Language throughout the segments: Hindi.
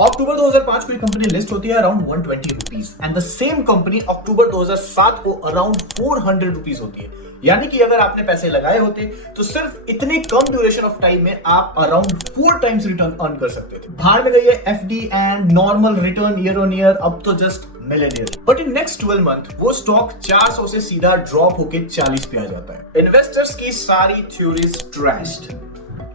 अक्टूबर 2005 को ये कंपनी लिस्ट होती है around 120 rupees and the same company October 2007 को अराउंड 400 रुपीज होती है। यानी कि अगर आपने पैसे लगाए होते तो सिर्फ इतनी कम ड्यूरेशन ऑफ टाइम में आप अराउंड 4 टाइम्स रिटर्न अर्न कर सकते थे। बाहर में गई है FD and normal return year on year, अब तो just millionaire. But in next 12 month वो स्टॉक 400 से सीधा ड्रॉप होके 40 पे आ जाता है। इन्वेस्टर्स की सारी थ्योरीज ट्रैश्ड।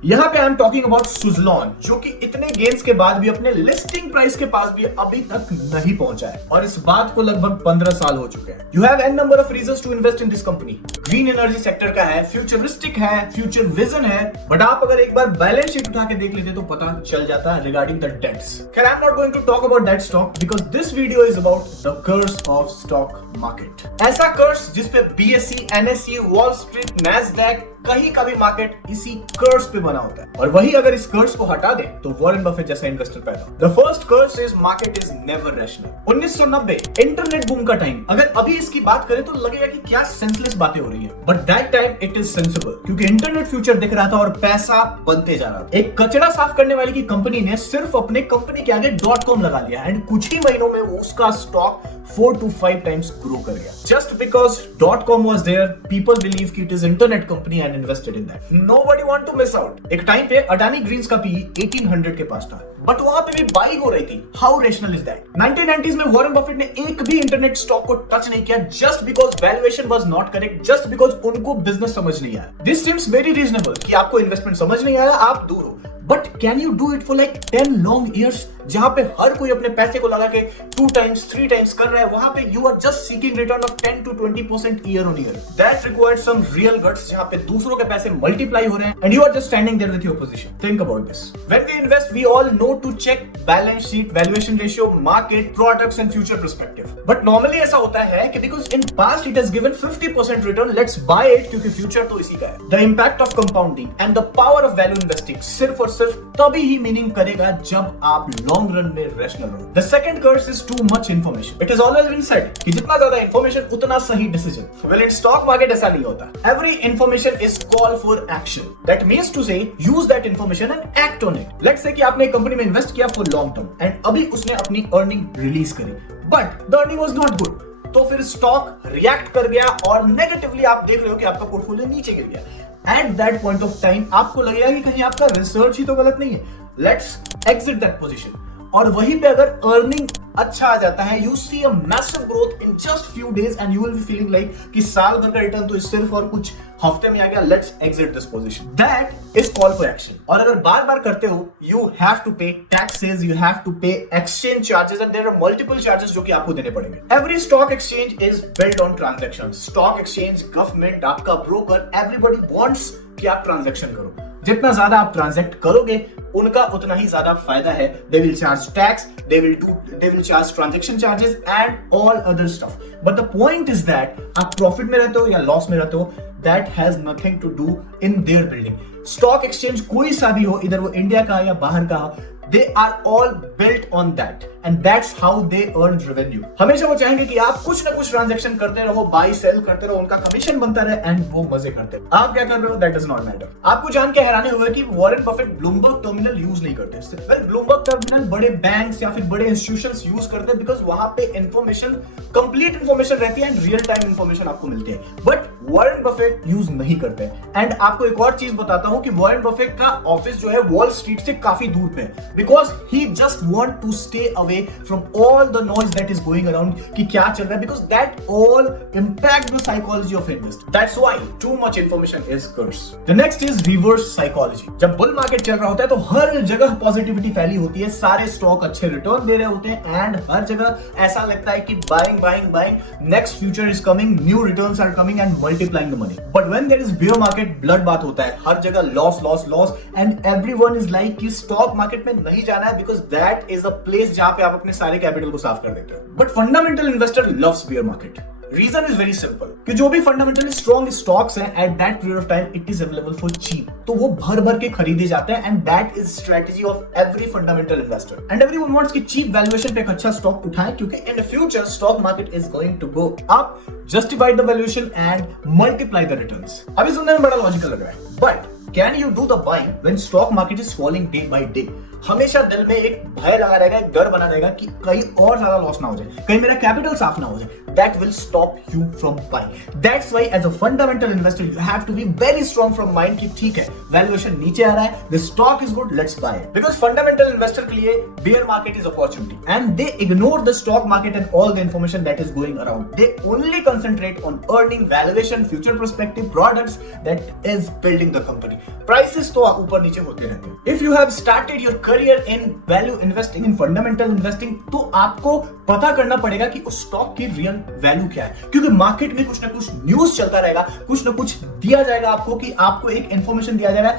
यहाँ पे I am talking about Suzlon, जो कि इतने गेन्स के बाद भी अपने लिस्टिंग प्राइस के पास भी अभी तक नहीं पहुंचा है और इस बात को लगभग 15 साल हो चुके हैं। You have an number of reasons to invest in this company. Green energy sector का है, फ्यूचरिस्टिक है, फ्यूचर विजन है, बट आप अगर एक बार बैलेंस शीट उठा के देख लेते तो पता चल जाता है रिगार्डिंग द डेट्स। खैर, I am not going to talk about that stock because this video is about the curse of stock market. ऐसा कर्स जिसपे BSE, NSE, Wall Street, Nasdaq, कहीं का भी मार्केट इसी कर्स पे बना होता है और वही अगर इस कर्स को हटा दे तो वॉरेन बफेट जैसा इन्वेस्टर पैदा हो। The first curse is market is never rational. 1990 internet boom का टाइम, अगर अभी इसकी बात करें तो लगेगा कि क्या सेंसलेस बातें हो रही हैं, but that time it is sensible क्योंकि इंटरनेट फ्यूचर दिख रहा था और पैसा बनते जा रहा था। एक कचरा साफ करने वाली की कंपनी ने सिर्फ अपने कंपनी के आगे .com लगा लिया एंड कुछ ही महीनों में उसका स्टॉक 4 to 5 टाइम्स ग्रो कर गया। Just because .com was there, people believe कि it is internet company and invested in that. Nobody want to miss out. एक टाइम पे अडानी ग्रीन्स का PE 1800 के पास था, बट वहां पे भी बाइंग हो रही थी। How rational is that? 1990s में वॉरेन बफेट ने एक भी इंटरनेट स्टॉक को टच नहीं किया just because valuation was not correct, just because उनको बिजनेस समझ नहीं आया। दिस सीम्स वेरी रीजनेबल कि आपको इन्वेस्टमेंट समझ नहीं आया, आप दूर हो, but can you do it for like 10 long years जहां पे हर कोई अपने पैसे को लगा के 2 टाइम्स 3 टाइम्स कर रहा है, वहां पे you are just seeking return of 10 to 20% year on year. That requires some real guts जहां पे दूसरों के पैसे मल्टीप्लाई हो रहे हैं and you are just standing there with your position. Think about this. When we invest we all know to check balance sheet, valuation ratio, market, products and future perspective. But normally ऐसा होता है कि because in past it has given 50% return, let's buy it क्योंकि फ्यूचर तो इसी का है। The impact of compounding and the power of value investing सिर्फ और सिर्फ तभी ही मीनिंग करेगा जब आप लॉन्ग रन में रेशनल रहो। The second curse is too much information. It is always been said कि जितना ज्यादा इंफॉर्मेशन उतना सही decision. Well, in stock market ऐसा नहीं होता। Every information is call for action. That means to से use that information and act on it. Let's say कि आपने एक कंपनी में इन्वेस्ट किया फॉर लॉन्ग टर्म एंड अभी उसने अपनी अर्निंग रिलीज करी, but the earning was not good, तो फिर स्टॉक रिएक्ट कर गया और नेगेटिवली आप देख रहे हो कि आपका पोर्टफोलियो नीचे गिर गया। At that point of time आपको लगेगा कि कहीं आपका रिसर्च ही तो गलत नहीं है। Let's exit that position. और वहीं पे अगर अर्निंग अच्छा आ जाता है, you see a massive growth in just few days and you will be feeling like कि साल भर का रिटर्न तो सिर्फ और कुछ हफ्ते में आ गया। Let's exit this position. That is call for action. और अगर बार बार करते हो, you have to pay taxes, you have to pay exchange charges and there are multiple charges जो कि आपको देने पड़ेंगे। Every stock exchange is built on transaction. Stock exchange, government, आपका ब्रोकर, एवरीबॉडी वांट्स कि आप ट्रांजैक्शन करो। जितना ज्यादा आप ट्रांजैक्ट करोगे उनका उतना ही ज्यादा फायदा है। They will charge tax, they will charge transaction charges and all other stuff. But the point is that आप प्रॉफिट में रहते हो या लॉस में रहते हो, that has nothing to do in their building. Stock exchange कोई सा भी हो, इधर वो इंडिया का या बाहर का, they are all built on that and that's how they earn revenue। हमेशा वो चाहेंगे कि आप कुछ ना कुछ ट्रांजैक्शन करते रहो, बाई सेल करते रहो, उनका कमीशन बनता रहे एंड वो मजे करते रहे। आप क्या कर रहे हो दैट डज नॉट मैटर। आपको जान के हैरानी होगा कि Warren Buffett Bloomberg terminal use नहीं करते। वेल, ब्लूमबर्ग टर्मिनल बड़े बैंक्स या फिर बड़े इंस्टीट्यूशंस यूज करते हैं बिकॉज वहां पे इंफॉर्मेशन, कंप्लीट इंफॉर्मेशन रहती है एंड रियल टाइम इंफॉर्मेशन आपको मिलती है, बट वॉरेन बफेट यूज नहीं करते। एंड आपको एक और चीज बताता हूं कि वॉरेन बफेट का ऑफिस जो है वॉल स्ट्रीट से काफी दूर पे है because he just want to stay away from all the noise that is going around कि क्या चल रहा है, because that all impact the psychology of investor. That's why too much information is curse. The next is reverse psychology. जब बुल मार्केट चल रहा होता है तो हर जगह पॉजिटिविटी फैली होती है, सारे स्टॉक अच्छे रिटर्न दे रहे होते हैं एंड हर जगह ऐसा लगता है कि buying buying buying, next future is coming, new returns are coming and multiplying the money. But when there is bear market, bloodbath होता है, हर जगह loss loss loss and everyone is like कि स्टॉक मार्केट में नहीं जाना है because that is a place जहां पे आप अपने सारे कैपिटल को साफ कर देते हो। But fundamental investor loves bear market. Reason is very simple कि जो भी फंडामेंटली स्ट्रॉन्ग स्टॉक्स हैं at that period of time it is available for cheap, तो वो भर भर के खरीदे जाते हैं and that is strategy of every fundamental investor and everyone wants कि चीप वैल्यूएशन पे एक अच्छा स्टॉक उठाएं क्योंकि in the future stock market is going to go up, justify the valuation and multiply the returns. अभी सुनने में बड़ा लॉजिकल लग रहा है, but can you do the buying when stock market is falling day by day? हमेशा दिल में एक भय लगा रहेगा, एक डर बना रहेगा कि कहीं और ज्यादा लॉस ना हो जाए, कहीं मेरा कैपिटल साफ ना हो जाए. That will stop you from buying. That's why as a fundamental investor you have to be very strong from mind कि ठीक है, valuation नीचे आ रहा है, the stock is good, let's buy it. Because fundamental investor के लिए bear market is opportunity and they ignore the stock market and all the information that is going around. They only concentrate on earning, valuation, future perspective, products that is building the company. Prices तो ऊपर नीचे होते रहते हैं. If you have started your career in value investing, in fundamental investing, तो आपको पता करना पड़ेगा कि उस स्टॉक की रियल वैल्यू क्या है, क्योंकि मार्केट में कुछ ना कुछ न्यूज चलता रहेगा, कुछ ना कुछ दिया जाएगा आपको कि आपको एक इंफॉर्मेशन दिया जाएगा,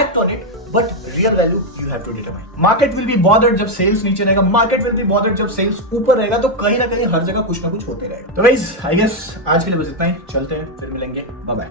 act on it, but real value you have to determine. Market will be bothered जब सेल्स नीचे रहेगा, मार्केट विल बी बॉदर्ड जब सेल्स ऊपर रहेगा, तो कहीं ना कहीं हर जगह कुछ ना कुछ होते रहेगा. तो गाइस आई गेस आज के लिए बस इतना ही, चलते हैं, फिर मिलेंगे, बाय बाय.